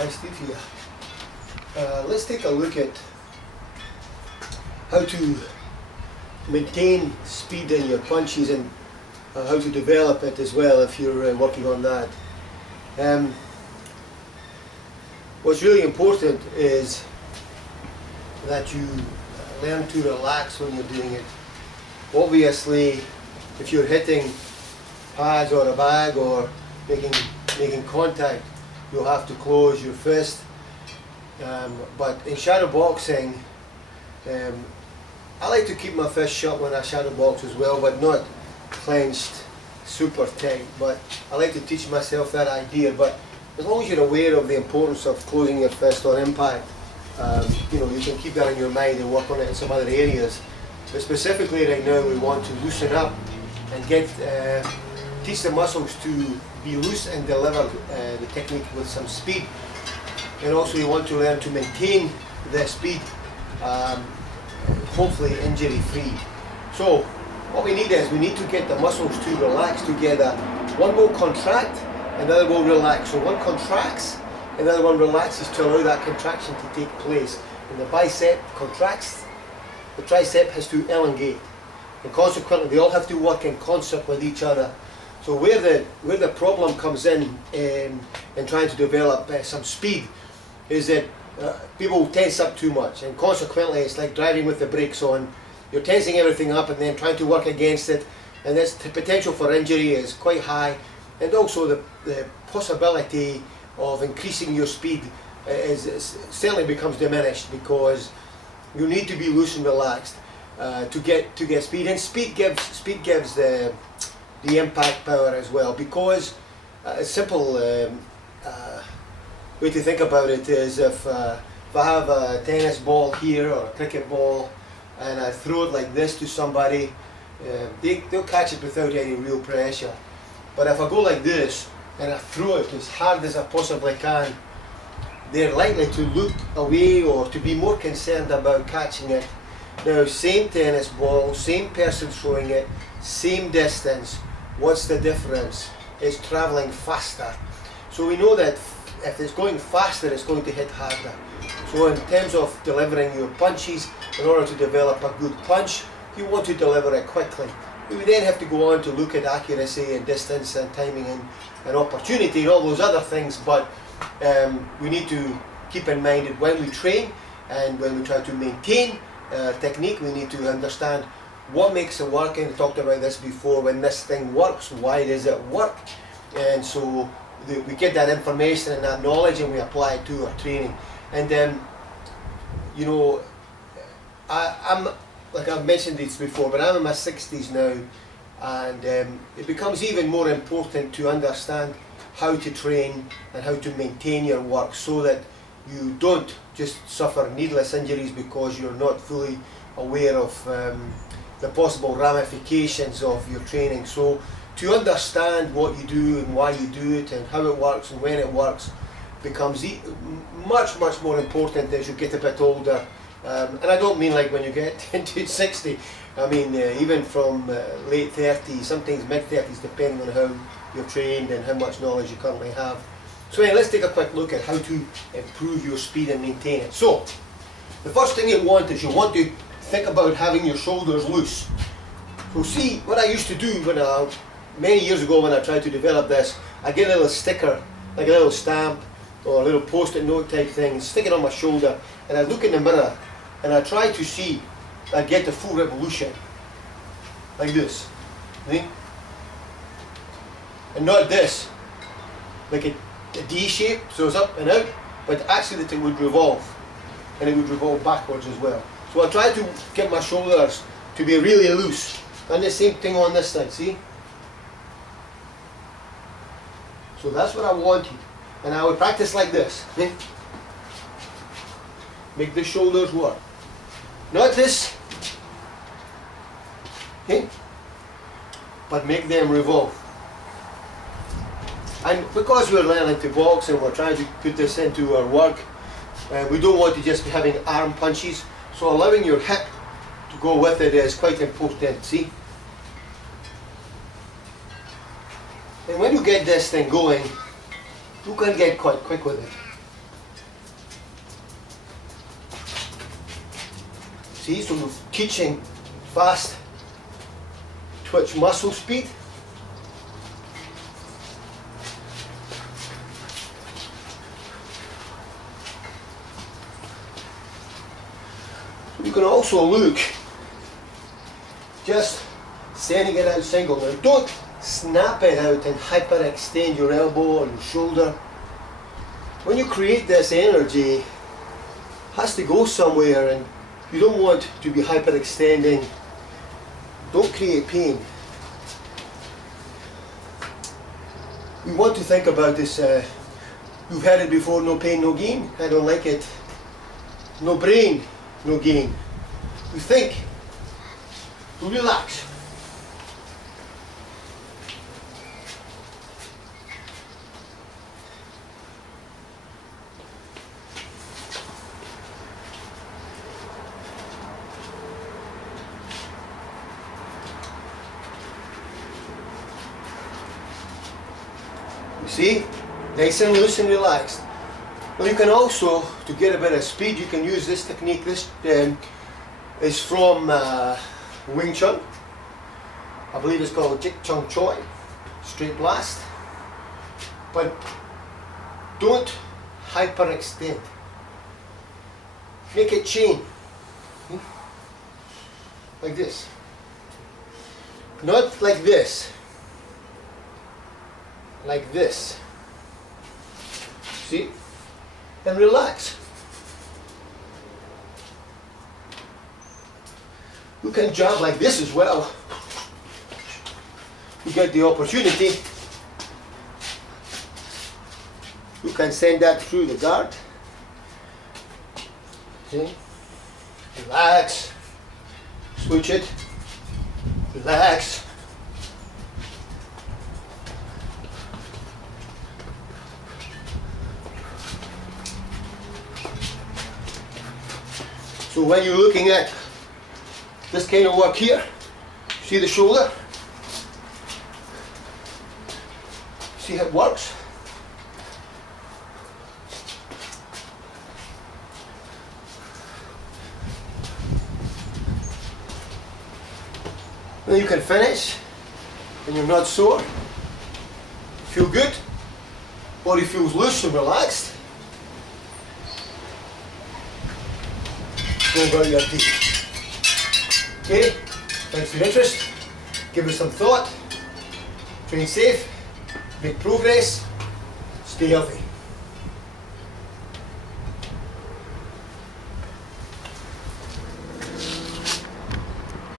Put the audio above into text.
Hi, Steve here. Let's take a look at how to maintain speed in your punches and how to develop it as well if you're working on that. What's really important is that you learn to relax when you're doing it. Obviously, if you're hitting pads or a bag or making contact, you'll have to close your fist. But in shadow boxing, I like to keep my fist shut when I shadow box as well, but not clenched super tight. But I like to teach myself that idea. But as long as you're aware of the importance of closing your fist on impact, you can keep that in your mind and work on it in some other areas. But specifically right now, we want to loosen up and teach the muscles to be loose and deliver the technique with some speed. And also you want to learn to maintain the speed, hopefully injury free. So what we need is we need to get the muscles to relax together. One will contract, another will relax. So one contracts, another one relaxes to allow that contraction to take place. When the bicep contracts, the tricep has to elongate. And consequently they all have to work in concert with each other. So where the problem comes in trying to develop some speed is that people tense up too much, and consequently it's like driving with the brakes on. You're tensing everything up and then trying to work against it, and the potential for injury is quite high, and also the possibility of increasing your speed certainly becomes diminished, because you need to be loose and relaxed to get speed, and speed gives the impact power as well, because a simple way to think about it is if I have a tennis ball here or a cricket ball and I throw it like this to somebody, they'll catch it without any real pressure. But if I go like this and I throw it as hard as I possibly can, they're likely to look away or to be more concerned about catching it. Now, same tennis ball, same person throwing it, same distance. What's the difference? It's traveling faster. So we know that if it's going faster, it's going to hit harder. So in terms of delivering your punches, in order to develop a good punch, you want to deliver it quickly. We then have to go on to look at accuracy and distance and timing and opportunity and all those other things, but we need to keep in mind that when we train and when we try to maintain technique, we need to understand what makes it work. And we talked about this before. When this thing works, why does it work? And so we get that information and that knowledge and we apply it to our training. And then, I'm like I've mentioned this before, but I'm in my 60s now, and it becomes even more important to understand how to train and how to maintain your work so that you don't just suffer needless injuries because you're not fully aware of the possible ramifications of your training. So to understand what you do and why you do it and how it works and when it works becomes much more important as you get a bit older. And I don't mean like when you get into 60, I mean even from late 30s, sometimes mid 30s, depending on how you're trained and how much knowledge you currently have. So anyway, let's take a quick look at how to improve your speed and maintain it. So the first thing you want is you want to think about having your shoulders loose. So see, what I used to do many years ago when I tried to develop this, I get a little sticker, like a little stamp or a little post-it note type thing, stick it on my shoulder, and I look in the mirror and I try to see, I get the full revolution, like this, see? And not this, like a D shape, so it's up and out, but actually that it would revolve, and it would revolve backwards as well. So I try to get my shoulders to be really loose, and the same thing on this side, see? So that's what I wanted, and I would practice like this, see? Make the shoulders work. Not this, okay? But make them revolve. And because we're learning to box and we're trying to put this into our work, we don't want to just be having arm punches, so allowing your hip to go with it is quite important, see? And when you get this thing going, you can get quite quick with it. See, so we're teaching fast twitch muscle speed. You can also look, just sending it out single. Now don't snap it out and hyperextend your elbow and shoulder. When you create this energy, it has to go somewhere, and you don't want to be hyperextending. Don't create pain. We want to think about this, you've heard it before, no pain, no gain. I don't like it. No brain, no gain. We think, we relax. You see, nice and loose and relaxed. Well, you can also, to get a bit of speed, you can use this technique. This is from Wing Chun. I believe it's called Jik Chung Choi, straight blast. But don't hyperextend. Make it chain, like this. Not like this. Like this. See? And relax. You can jump like this as well. You get the opportunity. You can send that through the guard. See? Relax. Switch it. Relax. So when you're looking at this kind of work here, see the shoulder? See how it works? Then you can finish and you're not sore. Feel good? Body feels loose and relaxed. Go about your day. Okay, thanks for your interest. Give it some thought. Train safe, make progress, stay healthy.